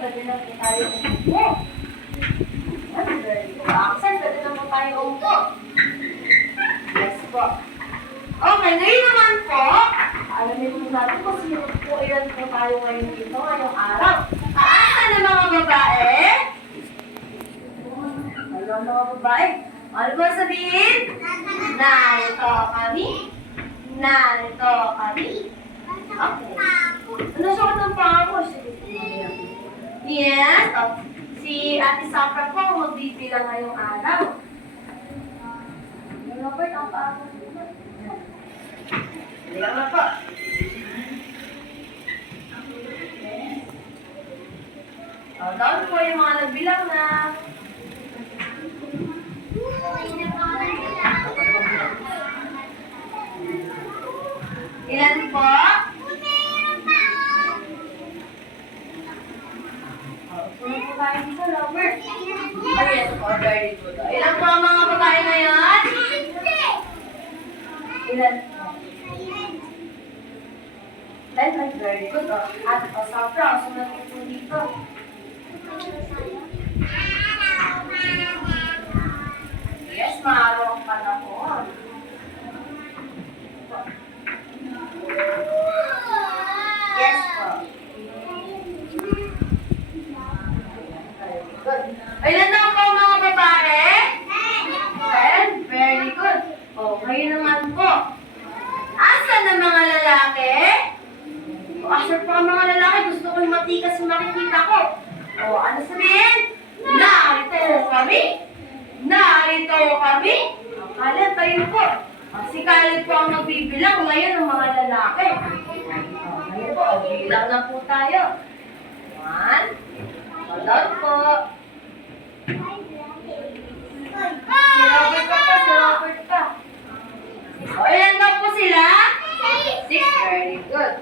pwede na po tayo umupo. Aksan, pwede na po tayo umupo. Yes po. Okay, ngayon naman po, alamin po natin kung sino po ilan po tayo ngayon dito ngayong araw. Aasan na mga babae? Ano mga babae? Ano ba sabihin? Narito kami. Narito kami. Okay. Ano suot ng pangako? Yes. Oh, si Ate Safra po magbibilang ngayong araw. Robert, ang pangako. Bilang na po. Oh, doon po yung mga nagbilang na. Ilan po? Sunod po tayo dito, Robert. Oh, yes po. Very good. Ilan po ang mga babae ngayon? Ilan po? Very good. At Safra, sunod po dito. Yes, maaraw ang panahon. Yes po. Good. Ilan daw po mga babae? 10. Very good. Oh, ngayon naman po. Asan ang mga lalaki? Asan po ang mga lalaki? Gusto kong matikas yung makikita ko. Oh, ano sabihin? Narito kami. Narito kami. Kalat, tayo po. Si Kalat po ang magbibilang ngayon ng mga lalaki. Ngayon po, bilang na po tayo. 1. Kalat po. Si Robert pa po, si Robert pa. O, ilan daw po sila? 6. Very good.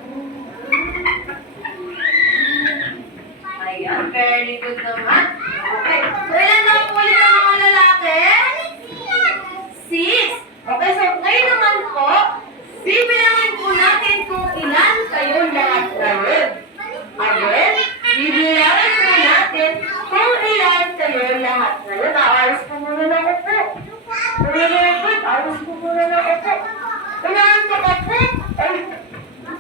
Ayan, very good naman. Okay. So, ilan daw po ulit ang mga lalaki? 6. Okay, so ngayon naman po, bibilangin po natin kung ilan kayo lahat ngayon. Again, bibilangin po natin kung ilan kayo lahat ngayon. Aalis po muna na ako po. Very good, aalis po muna na ako po. Kailangan ko ka po. Ay,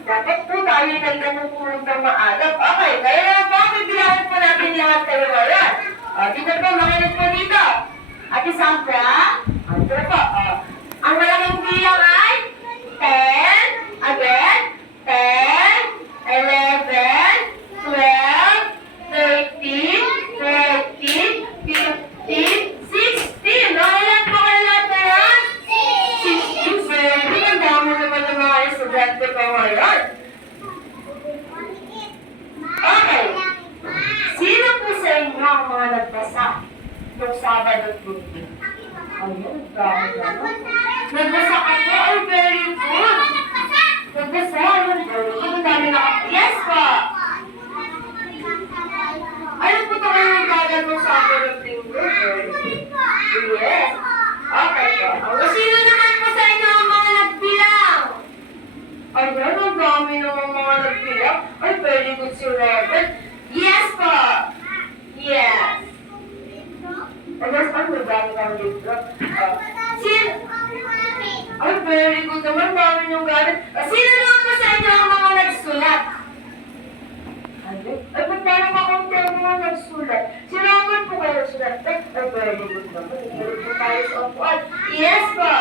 dapat po tayo nagtanong po ng maalam. Okay, kaya po, bibilangin po natin lahat kayo ngayon. Dito po, makinig po dito. Ate Sandra, ito po, ang malaking bilang ay 10, again, 10, 11, 12, 13, 14, 15, 16. Ilan po kayo lahat na yan? 16. Very, ang dami naman ng mga estudyante ko ngayon. Okay. Sino po sa inyo ang mga nagbasa ng Sabado at Linggo? Ayun, dami naman. Nagbasa ka po? Ay, very good. Nagbasa? Ayun, very good. Ang dami na. Yes po. Ayun po ito kayo nagbagal ng Sabado at Linggo. Yes. Okay po. Sino naman po sa inyo ang mga nagbilang? Ayun, ang dami naman mga nagbilang. Ay, very good si Robert. Yes po. Yes. Yes, ano ba dami ng libro? Ay, very good naman. Dami niyong gamit. Sino naman po sa inyo ang mga nagsulat? Ay, ba't parang makaunti ang mga nagsulat? Si Robert po kayo sulat. Ay, very good naman. Hindi po tayo sa upuan. Yes po.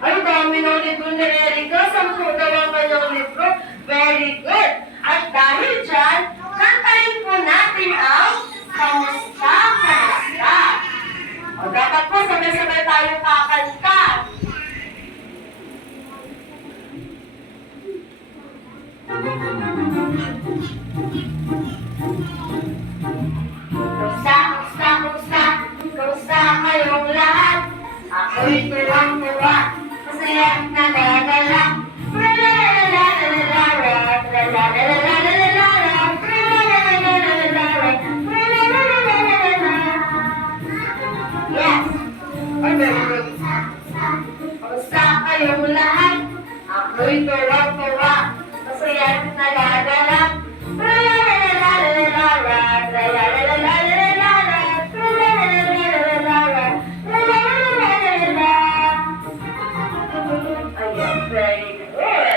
Ay, dami ng libro na Erika. 10 daw ang kanyang libro. Very good. At dahil dyan, kantahin po natin ang Kamusta, Kamusta. O dapat po, sabay-sabay tayo kakanta. Kamusta, kamusta, kamusta, kamusta kayong lahat? Ako'y tuwang-tuwa, masayang nadadala. Yes. Kamusta kayong lahat? Ako'y tuwang-tuwa.